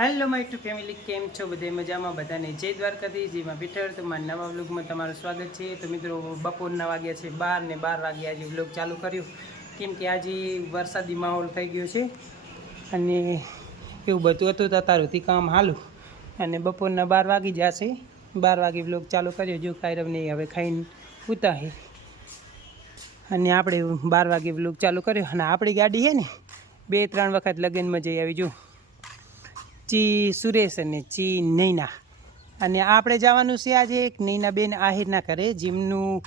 Hello my two family, કેમ છો? બધે મજામાં? બધાને જય દ્વારકાધીશ, જેમાં પીઠળ. તમારા નવા વ્લોગમાં તમારું સ્વાગત છે. તો મિત્રો, બપોરના વાગ્યા છે 12 ને 12 વાગે આજે વ્લોગ ચાલુ કર્યું, કેમ કે આજે વરસાદી માહોલ થઈ ગયો છે અને એવું બધું હતું. તો અત્યારથી કામ હાલું અને બપોરના 12 વાગી જશે. 12 વાગે વ્લોગ ચાલુ કર્યો. જો કાયરવને હવે ખાઈને ઉતાહે અને આપણે 12 વાગે વ્લોગ ચાલુ કર્યો. અને આપણી ગાડી છે ને 2-3 વખત લગ્નમાં જઈ આવી. જો ચી સુરેશ અને ચી નૈના, અને આપણે જવાનું છે આજે એક નૈનાબેન આહિરના ઘરે. જીમનું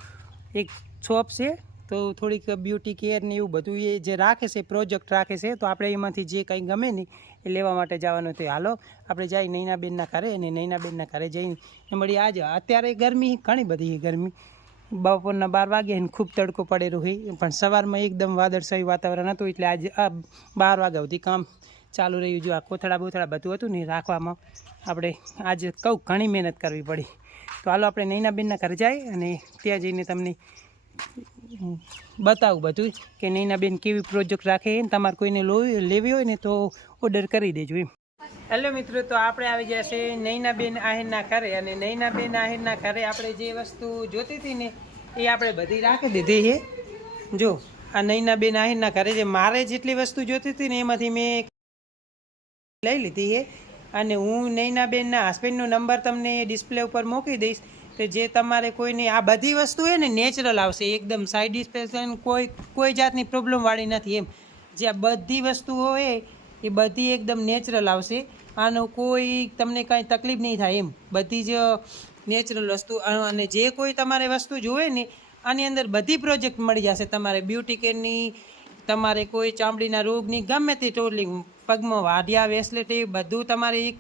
એક શોપ છે, તો થોડીક બ્યુટી કેર ને એવું બધું એ જે રાખે છે, પ્રોજેક્ટ રાખે છે. તો આપણે એમાંથી જે કંઈ ગમે ને એ લેવા માટે જવાનું હતું. હાલો આપણે જઈ નૈનાબેનના ઘરે, અને નૈનાબેનના ઘરે જઈને મળી. આજે અત્યારે ગરમી ઘણી બધી ગરમી, બપોરના 12 વાગે ને ખૂબ તડકો પડેલો હોય, પણ સવારમાં એકદમ વાદળછાયું વાતાવરણ હતું. એટલે આજે આ 12 વાગ્યા સુધી કામ ચાલુ રહ્યું. જો આ કોથળા બોથળા બધું હતું ને રાખવામાં આપણે આજે કહું ઘણી મહેનત કરવી પડી. તો હાલો આપણે નૈનાબેનના ઘરે જાય અને ત્યાં જઈને તમને બતાવું બધું કે નૈનાબેન કેવી પ્રોજેક્ટ રાખે. તમારે કોઈને લેવી હોય ને તો ઓર્ડર કરી દેજો એમ. હેલો મિત્રો, તો આપણે આવી ગયા છે નૈનાબેન આહિરના ઘરે, અને નૈનાબેન આહિરના ઘરે આપણે જે વસ્તુ જોતી હતી ને એ આપણે બધી રાખી દીધી છે. જો આ નૈનાબેન આહિરના ઘરે જે મારે જેટલી વસ્તુ જોતી હતી ને એમાંથી મેં લઈ લીધી છે. અને હું નૈનાબેનના હસબન્ડનો નંબર તમને ડિસ્પ્લે ઉપર મૂકી દઈશ. તો જે તમારે કોઈને આ બધી વસ્તુ છે ને નેચરલ આવશે, એકદમ સાઇડ ઇફેક્ટ કોઈ જાતની પ્રોબ્લેમવાળી નથી એમ. જે આ બધી વસ્તુઓ હોય એ બધી એકદમ નેચરલ આવશે. આનો કોઈ તમને કાંઈ તકલીફ નહીં થાય એમ. બધી જ નેચરલ વસ્તુ. અને જે કોઈ તમારે વસ્તુ જોવે ને આની અંદર બધી પ્રોજેક્ટ મળી જશે. તમારે બ્યુટી કેરની, તમારે કોઈ ચામડીના રોગની, ગમે તે ટોટલી, પગમાં વાઢિયા, વેસલેટ, એ બધું તમારે એક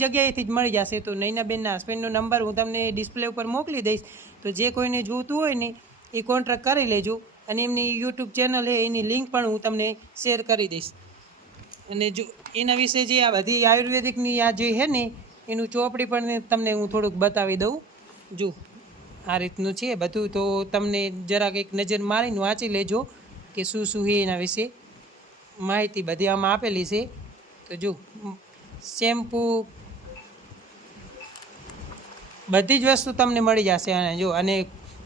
જગ્યાએથી જ મળી જશે. તો નૈનાબેનના હસબન્ડનો નંબર હું તમને ડિસ્પ્લે ઉપર મોકલી દઈશ. તો જે કોઈને જોઈતું હોય ને એ કોન્ટ્રાક્ટ કરી લેજો. અને એમની યુટ્યુબ ચેનલ છે એની લિંક પણ હું તમને શેર કરી દઈશ. અને જો એના વિશે જે આ બધી આયુર્વેદિકની આ જે છે ને એનું ચોપડી પણ તમને હું થોડુંક બતાવી દઉં. જો આ રીતનું છે બધું. તો તમને જરાક એક નજર મારીને વાંચી લેજો કે શું શું છે એના વિશે માહિતી બધી આમાં આપેલી છે. તો જો શેમ્પૂ, બધી જ વસ્તુ તમને મળી જશે. અને જો અને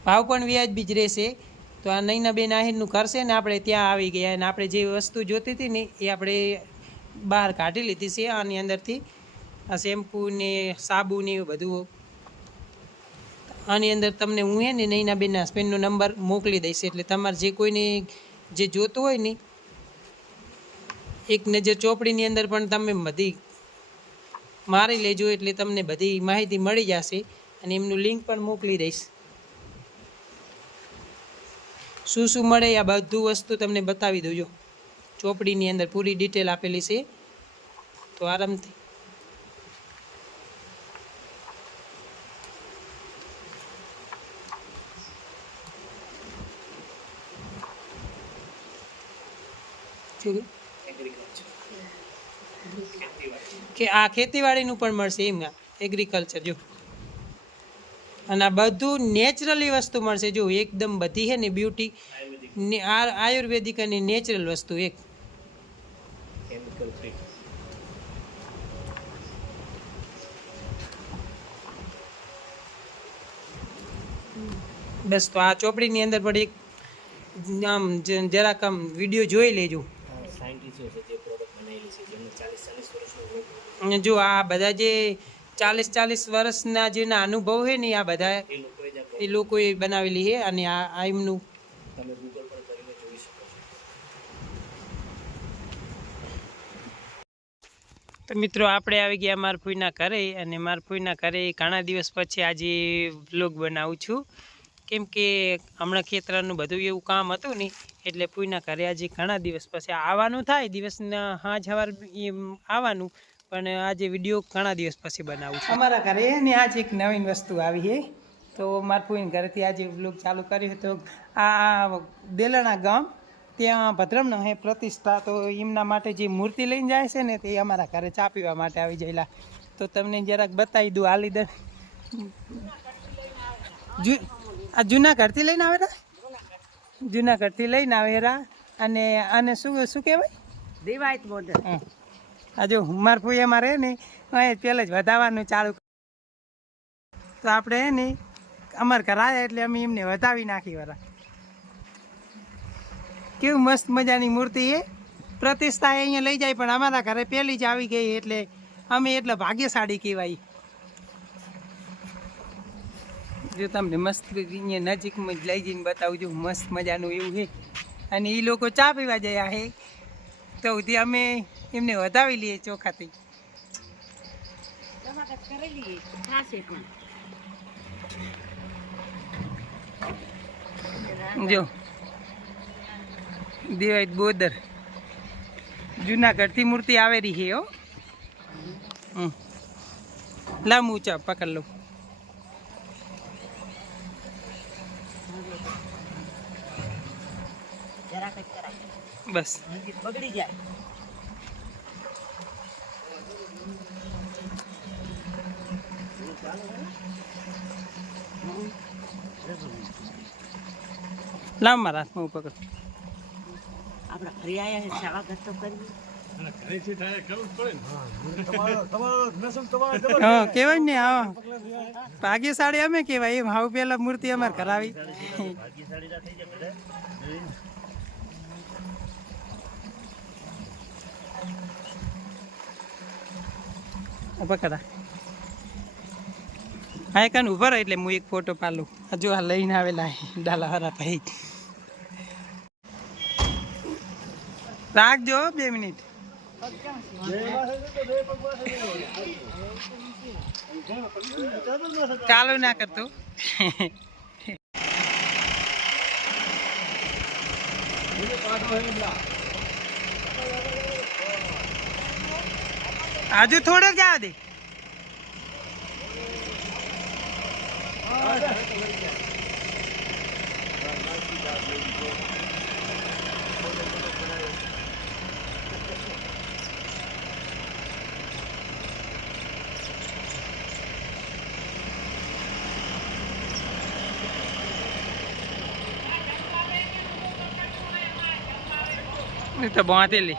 ભાવ પણ વ્યાજબી જ રહેશે. તો આ નૈનાબેન આહિરનું કરશે ને આપણે ત્યાં આવી ગયા, અને આપણે જે વસ્તુ જોતી હતી ને એ આપણે બહાર કાઢી લીધી છે આની અંદરથી. આ શેમ્પૂ ને સાબુ ને એવું બધું આની અંદર તમને હું ને નૈનાબેનના હસબન્ડનો નંબર મોકલી દઈશ. એટલે તમારે જે કોઈને જે જોતું હોય ને એક નજર ચોપડીની અંદર પણ તમે બધી મારી લેજો, એટલે તમને બધી માહિતી મળી જશે. અને એમનું લિંક પણ મોકલી દઈશ. શું શું મળે આ બધું વસ્તુ તમને બતાવી દઉં. જો ચોપડીની અંદર પૂરી ડિટેલ આપેલી છે. તો આરામથી કે આ ખેતીવાડીનું પણ મળશે એમ. એગ્રીકલ્ચર જો, અને આ બધું નેચરલી વસ્તુ મળશે. જો એકદમ બધી છે ને બ્યુટી, આયુર્વેદિક અને નેચરલ વસ્તુ એક. બસ તો આ ચોપડીની અંદર પણ એક આમ જરાક આમ વિડીયો જોઈ લેજો. જો આ બધા જે 40 વર્ષના જેના અનુભવ છે ને આ બધા એ લોકોએ બનાવેલી છે. અને આ એમનું તમે ગૂગલ પર કરીને જોઈ શકો છો. તો મિત્રો, આપણે આવી ગયા મારા ફૂઈના ઘરે, અને મારા ફૂઈના ઘરે ઘણા દિવસ પછી આજે વ્લોગ બનાવું છું. કેમ કે હમણાં ખેતરનું બધું એવું કામ હતું ને એટલે ફૂઈના ઘરે આજે ઘણા દિવસ પછી આવવાનું થાય. દિવસના હાજ સવાર આવવાનું, પણ આજે વિડીયો ઘણા દિવસ પછી બનાવું છું. અમારા ઘરે ને આજે એક નવીન વસ્તુ આવી છે. તો મારા ફૂઈના ઘરેથી આજે વ્લોગ ચાલુ કર્યો. તો આ દેલણા ગામ ત્યાં ભદ્રમનો હે પ્રતિષ્ઠા. તો એમના માટે જે મૂર્તિ લઈને જાય છે ને તે અમારા ઘરે ચા પીવા માટે આવી ગયેલા. તો તમને જરાક બતાવી દઉં. આ લીધે આ જુનાગઢથી લઈને આવેલા, જુનાગઢથી લઈને આવેલા. અને આને શું શું કહેવાય? દિવાયત મોઢ. આ જો માર ફૂઈ અમારે ને અહીં પહેલે જ વધાવવાનું ચાલુ, તો આપણે હે ને અમાર ઘર આવ્યા એટલે અમે એમને વધાવી નાખી વાળા. કેવું મસ્ત મજાની મૂર્તિ એ પ્રતિષ્ઠા અહીંયા લઈ જાય, પણ અમારા ઘરે પહેલી જ આવી ગઈ એટલે અમે એટલે ભાગ્યશાળી કહેવાય. જો તમને મસ્ત અહીંયા નજીકમાં જ લઈ જઈને બતાવું છું, મસ્ત મજાનું એવું છે. અને એ લોકો ચા પીવા ગયા છે તો સુધી અમે એમને વધાવી લઈએ ચોખાથી. જો દેવાય બોદર જુનાગઢથી મૂર્તિ આવેલી છે હો. લાંબુ ચા પકડ લો. બસ બગડી જાય. લાવ મારા હાથમાં હું પકડ. આપણા ઘરે આયા છે સ્વાગત તો કરવી. હા કેવાય ને, હા ભાગ્યશાળી અમે કેવાય એમ. હાવ પેલા મૂર્તિ અમારે કરાવી. પકડા હા કાન ઉભા રહે એટલે હું એક ફોટો પાડું. હજુ આ લઈને આવેલા ડાલા હારા ભાઈ. રાખજો 2 મિનિટ. ચાલુ ના કરતો. હજુ થોડોક જવા દે. તો બાંધેલી